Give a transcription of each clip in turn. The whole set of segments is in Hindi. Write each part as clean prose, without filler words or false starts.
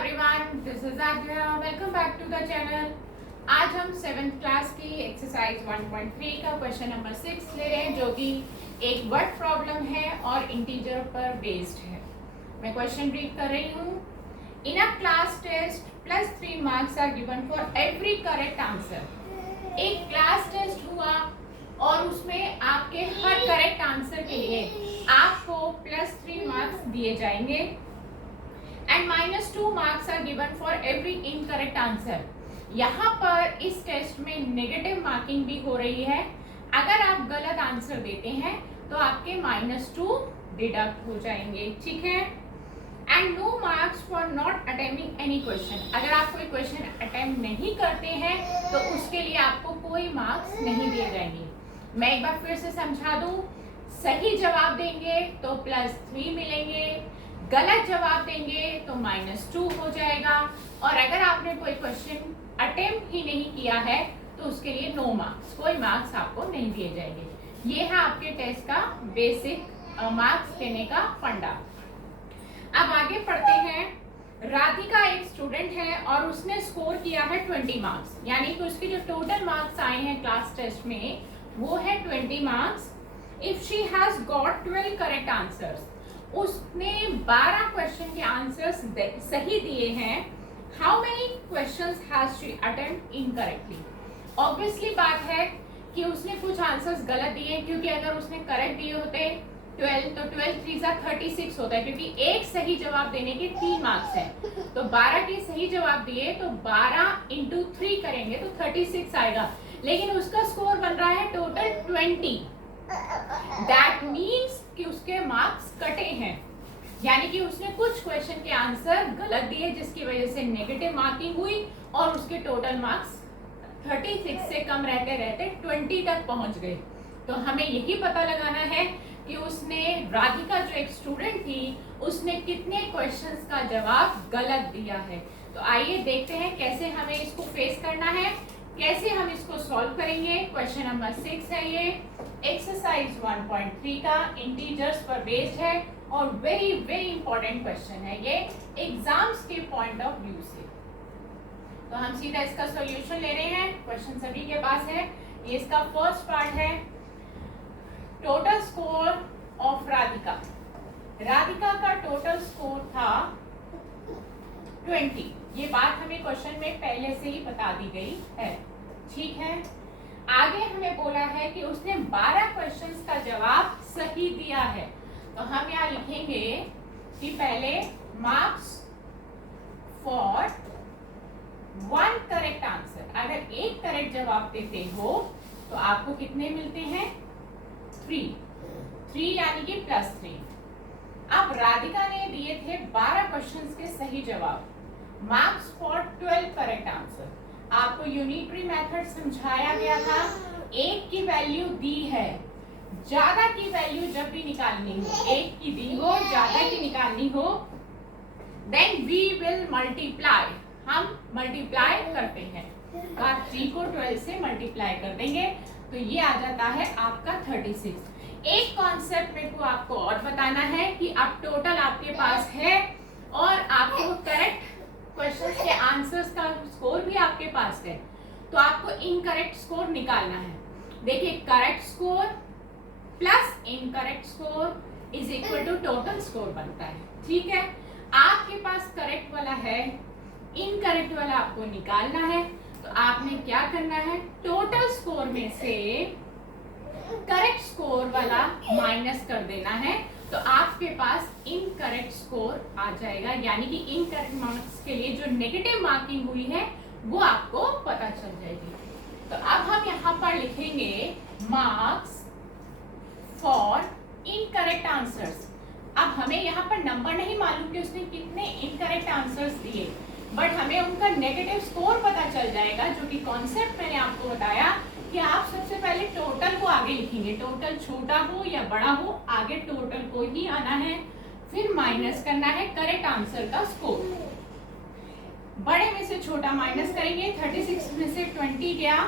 Everyone, this is Adya. Welcome back to the channel. आज हम 7th क्लास की एक्सरसाइज 1.3 का क्वेश्चन नंबर 6 ले रहे हैं, जो कि एक वर्ड प्रॉब्लम है और इंटीजर पर बेस्ड है। मैं क्वेश्चन रीड कर रही हूँ। In a class test +3 marks are given for every correct answer. एक क्लास टेस्ट हुआ और उसमें आपके हर करेक्ट आंसर के लिए आपको +3 मार्क्स दिए जाएंगे and -2 marks are given for every incorrect answer. यहाँ पर इस टेस्ट में नेगेटिव मार्किंग भी हो रही है। अगर आप गलत आंसर देते हैं तो आपके -2 डिडक्ट हो जाएंगे, ठीक है। And no marks for not attempting any question. अगर आप कोई क्वेश्चन अटेम्प्ट नहीं करते हैं तो उसके लिए आपको कोई मार्क्स नहीं दिए जाएंगे। मैं एक बार फिर से समझा दूं, सही जवाब देंगे तो +3 मिलेंगे, गलत जवाब देंगे तो -2 हो जाएगा, और अगर आपने कोई क्वेश्चन अटेम्प्ट ही नहीं किया है तो उसके लिए नो मार्क्स, कोई मार्क्स आपको नहीं दिए जाएंगे। ये है आपके टेस्ट का बेसिक मार्क्स देने का फंडा। अब आगे पढ़ते हैं। राधिका एक स्टूडेंट है और उसने स्कोर किया है 20 मार्क्स, यानी कि उसके जो टोटल मार्क्स आए हैं क्लास टेस्ट में वो है 20 marks. If she has got 12 correct answers, उसने 12 क्वेश्चन के आंसर्स सही दिए हैं। How many questions has she attempt incorrectly. Obviously बात है कि उसने कुछ आंसर्स गलत दिए, क्योंकि अगर उसने करेक्ट दिए होते 12 तो 12 3 36 होता है, क्योंकि एक सही जवाब देने के 3 मार्क्स हैं। तो 12 के सही जवाब दिए तो 12 × 3 करेंगे तो 36 आएगा, लेकिन उसका स्कोर बन रहा है टोटल 20। दैट मीन्स कि उसके मार्क्स कटे हैं, यानी कि उसने कुछ क्वेश्चन के आंसर गलत दिए जिसकी वजह से नेगेटिव मार्किंग हुई और उसके टोटल मार्क्स 36 से कम रहते रहते 20 तक पहुंच गए। तो हमें यही पता लगाना है कि उसने, राधिका जो एक स्टूडेंट थी, उसने कितने क्वेश्चंस का जवाब गलत दिया है। तो आइए देखते हैं कैसे हमें इसको फेस करना है, कैसे हम इसको सॉल्व करेंगे। क्वेश्चन नंबर 6 है ये, एक्सरसाइज 1.3 का, इंटीजर्स पर बेस्ड है और वेरी इंपॉर्टेंट क्वेश्चन है ये एग्जाम्स के पॉइंट ऑफ व्यू से। तो हम सीधा इसका सॉल्यूशन ले रहे हैं। क्वेश्चन सभी के पास है। ये इसका फर्स्ट पार्ट है, total score of Radhika. Radhika का टोटल स्कोर था 20। ये बात हमें क्वेश्चन में पहले से ही बता दी गई है, ठीक है। आगे हमें बोला है कि उसने 12 क्वेश्चंस का जवाब सही दिया है। तो हम यहाँ लिखेंगे कि पहले मार्क्स फॉर 1 करेक्ट आंसर। अगर एक करेक्ट जवाब देते हो तो आपको कितने मिलते हैं? 3 यानी कि +3। अब राधिका ने दिए थे 12 क्वेश्चंस के सही जवाब, मार्क्स फॉर 12 करेक्ट आंसर। आपको यूनिटरी मेथड समझाया गया था। एक की वैल्यू दी है, ज्यादा की वैल्यू जब भी निकालनी हो, एक की दी हो, ज्यादा की निकालनी हो, देन वी विल मल्टीप्लाई। हम मल्टीप्लाई करते हैं, आप 3 को 12 से मल्टीप्लाई कर देंगे तो ये आ जाता है आपका 36। एक कॉन्सेप्ट मेरे को आपको और बताना है कि अब टोटल आपके पास है और आपको करेक्ट क्वेश्चंस के आंसर्स का स्कोर भी आपके पास है, तो आपको इनकरेक्ट स्कोर निकालना है। देखिए, correct score plus incorrect score is equal to total score बनता है, ठीक है। आपके पास करेक्ट वाला है, इनकरेक्ट वाला आपको निकालना है। तो आपने क्या करना है, टोटल स्कोर में से करेक्ट स्कोर वाला माइनस कर देना है, तो आपके पास इनकरेक्ट स्कोर आ जाएगा, यानी कि इनकरेक्ट मार्क्स के लिए जो नेगेटिव मार्किंग हुई है वो आपको पता चल जाएगी। तो अब हम यहाँ पर लिखेंगे मार्क्स फॉर इनकरेक्ट आंसर्स। अब हमें यहाँ पर नंबर नहीं मालूम कि उसने कितने इनकरेक्ट आंसर्स दिए, बट हमें उनका नेगेटिव स्कोर पता चल जाएगा, जो कि कॉन्सेप्ट मैंने आपको बताया कि आप सबसे पहले टोटल को आगे लिखेंगे। टोटल छोटा हो या बड़ा हो, आगे टोटल को ही आना है, फिर माइनस करना है करेक्ट आंसर का स्कोर। बड़े में से छोटा माइनस करेंगे, 36 में से 20 गया,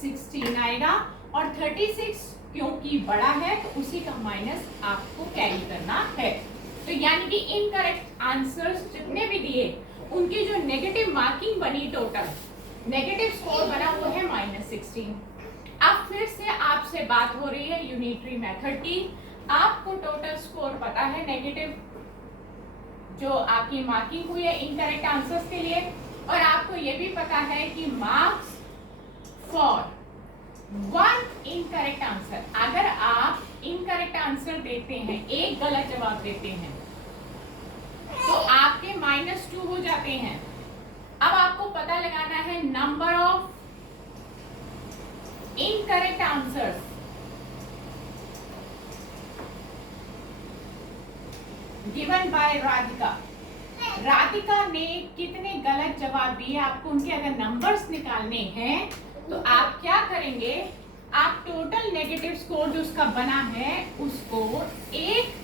16 आएगा, और 36 क्योंकि बड़ा है तो उसी का माइनस आपको कैरी करना है। तो यानी कि इनकरेक्ट आंसर्स जितने भी दिए उनकी जो नेगेटिव मार्किंग बनी, टोटल नेगेटिव स्कोर बना, वो है -16। अब फिर से आपसे बात हो रही है यूनिटरी मेथड की। आपको टोटल स्कोर पता है नेगेटिव जो आपकी मार्किंग हुई है इनकरेक्ट आंसर्स के लिए, और आपको ये भी पता है कि मार्क्स फॉर 1 इनकरेक्ट आंसर, अगर आप इनकरेक्ट आंसर देते हैं, एक गलत जवाब देते हैं, तो आपके -2 हो जाते हैं। अब आपको पता लगाना है number of incorrect answers. Given by Radhika. Radhika ने कितने गलत जवाब दिए, आपको उनके अगर नंबर्स निकालने हैं तो आप क्या करेंगे, आप टोटल नेगेटिव स्कोर जो उसका बना है उसको एक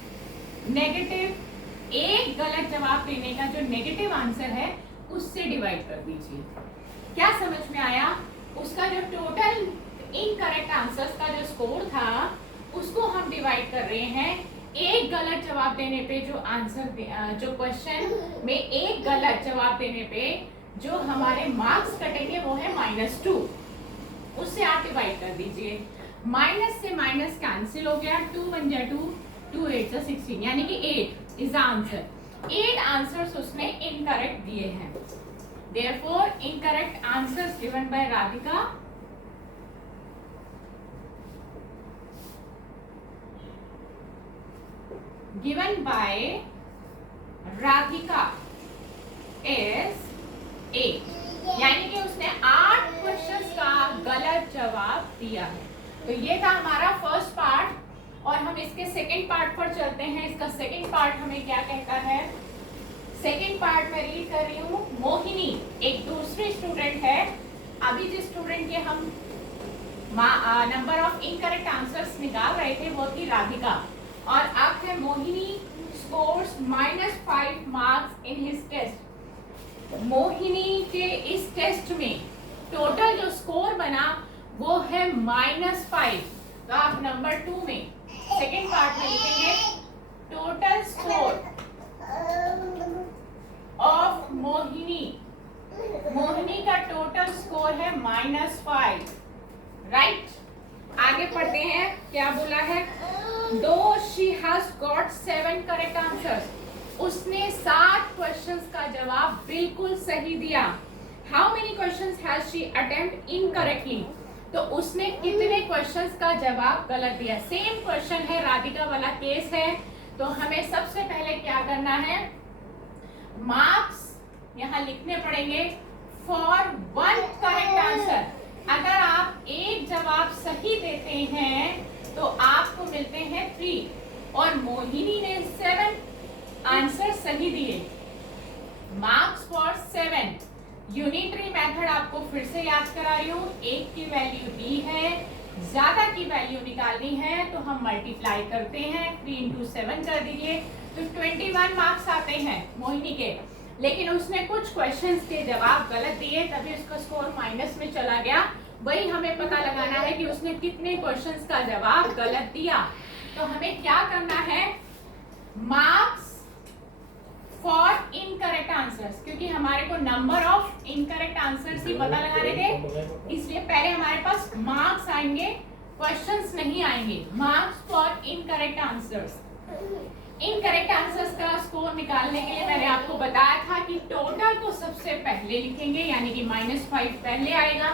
गलत जवाब देने का जो नेगेटिव आंसर है उससे डिवाइड कर दीजिए। क्या समझ में आया? उसका जो टोटल इनकरेक्ट आंसर्स का जो स्कोर था उसको हम डिवाइड कर रहे हैं एक गलत जवाब देने पे, जो आंसर जो क्वेश्चन में एक गलत जवाब देने पे जो हमारे मार्क्स कटेंगे वो है -2, उससे आप डिवाइड कर दीजिए। माइनस से माइनस कैंसिल हो गया, 2 1 जा 2, 2 8 जा 16, यानी कि 8 इज द आंसर। 8 आंसर्स उसने इनकरेक्ट दिए हैं। Therefore incorrect answers given by Radhika given by Radhika is 8, यानी कि उसने 8 क्वेश्चंस का गलत जवाब दिया है। तो ये था हमारा फर्स्ट पार्ट, और हम इसके सेकंड पार्ट पर चलते हैं। इसका सेकंड पार्ट हमें क्या कहता है? सेकंड पार्ट में रीड कर रही हूँ। मोहिनी एक दूसरी स्टूडेंट है। अभी जिस स्टूडेंट के हम नंबर ऑफ इनकरेक्ट आंसर्स निकाल रहे थे वो थी राधिका, और अब है Mohini scores -5 marks in his test. Mohini के इस टेस्ट में टोटल जो स्कोर बना वो है -5। तो आप नंबर 2 में सेकेंड पार्ट में लिखेंगे total score of Mohini. Mohini का टोटल स्कोर है -5, राइट। आगे पढ़ते हैं, क्या बोला है? दो she has got 7 correct answers, उसने 7 क्वेश्चंस का जवाब बिल्कुल सही दिया। How many questions has she attempt incorrectly, तो उसने कितने क्वेश्चंस का जवाब गलत दिया। सेम क्वेश्चन है, राधिका वाला केस है। तो हमें सबसे पहले क्या करना है, मार्क्स यहाँ लिखने पड़ेंगे फॉर 1 करेक्ट आंसर। अगर आप एक जवाब सही देते हैं तो आपको मिलते हैं 3, और मोहिनी ने 7 आंसर सही दिए। Marks for 7। यूनिटरी मेथड आपको फिर से याद करा रही हूँ। एक की वैल्यू दी है, ज्यादा की वैल्यू निकालनी है तो हम मल्टीप्लाई करते हैं, 3 × 7 कर दीजिए, तो 21 मार्क्स आते हैं मोहिनी के। लेकिन उसने कुछ क्वेश्चंस के जवाब गलत दिए, तभी उसका स्कोर माइनस में चला गया। वही हमें पता लगाना है कि उसने कितने क्वेश्चंस का जवाब गलत दिया। तो हमें क्या करना है, मार्क्स फॉर इनकरेक्ट आंसर्स, क्योंकि हमारे को नंबर ऑफ इनकरेक्ट आंसर्स ही पता लगाने थे, इसलिए पहले हमारे पास मार्क्स आएंगे, क्वेश्चंस नहीं आएंगे। Marks for incorrect answers. Incorrect answers का स्कोर निकालने के लिए मैंने आपको बताया था कि टोटल को सबसे पहले लिखेंगे, यानी कि -5 पहले आएगा।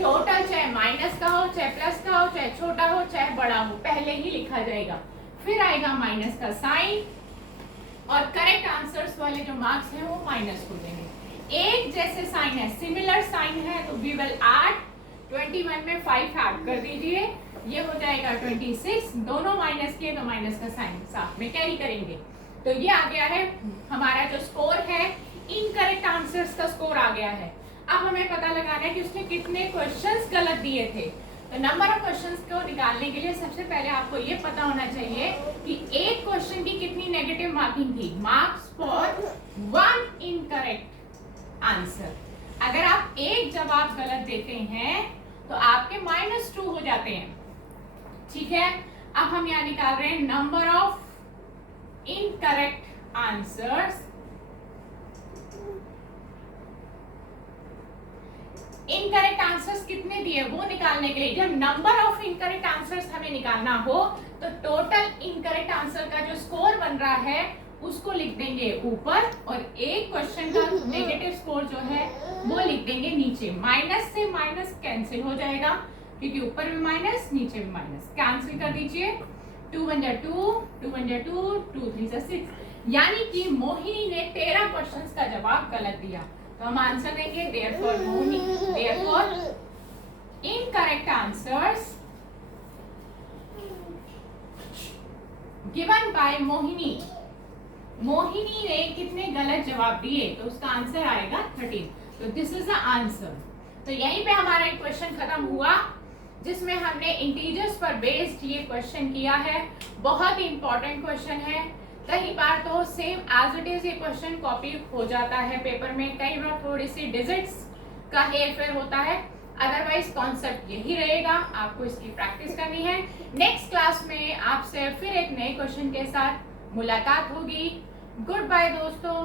टोटल चाहे माइनस का हो, चाहे प्लस का हो, चाहे छोटा हो, चाहे बड़ा हो, पहले ही लिखा जाएगा। फिर आएगा माइनस का साइन, और करेक्ट आंसर्स वाले जो मार्क्स हैं वो माइनस हो देंगे। एक जैसे साइन है, सिमिलर साइन है, तो वी विल ऐड 21 में 5 ऐड कर दीजिए, ये हो जाएगा 26। दोनों माइनस किए तो माइनस का साइन साथ में कैरी करेंगे। तो ये आ गया है हमारा जो स्कोर है, इनकरेक्ट आंसर्स का स्कोर आ गया है। अब हमें पता लगाना है कि उसने कितने क्वेश्चंस गलत दिए थे। तो नंबर ऑफ क्वेश्चंस को निकालने के लिए सबसे पहले आपको ये पता होना चाहिए कि एक क्वेश्चन की कितनी नेगेटिव मार्किंग थी। Marks for 1 incorrect answer. अगर आप एक जवाब गलत देते हैं तो आपके -2 हो जाते हैं, ठीक है। अब हम यहाँ निकाल रहे हैं number of incorrect answers incorrect answers कितने दिए वो निकालने के लिए, जब नंबर ऑफ इनकरेक्ट आंसर्स हमें निकालना हो तो टोटल इनकरेक्ट आंसर का जो स्कोर बन रहा है उसको लिख देंगे ऊपर और एक क्वेश्चन का नेगेटिव स्कोर जो है वो लिख देंगे नीचे। माइनस से माइनस कैंसिल हो जाएगा क्योंकि ऊपर भी माइनस नीचे भी माइनस, कैंसिल कर दीजिए। 2 1 2, 2 1 2, 2 3 6, यानी कि मोहिनी ने 13 क्वेश्चंस का जवाब गलत दिया, तो हम आंसर देंगे therefore Mohini, therefore incorrect answers given by Mohini. Mohini ने कितने गलत जवाब दिए तो उसका आंसर आएगा 13, तो दिस इज द आंसर। तो यहीं पे हमारा एक क्वेश्चन खत्म हुआ जिसमें हमने इंटीजर्स पर बेस्ड ये क्वेश्चन किया है। बहुत ही इंपॉर्टेंट क्वेश्चन है, कई बार तो सेम एज इट इज ये क्वेश्चन कॉपी हो जाता है पेपर में, कई बार थोड़ी सी डिजिट्स का हेरफेर होता है, अदरवाइज कॉन्सेप्ट यही रहेगा, आपको इसकी प्रैक्टिस करनी है। नेक्स्ट क्लास में आपसे फिर एक नए क्वेश्चन के साथ मुलाकात होगी। गुड बाय दोस्तों।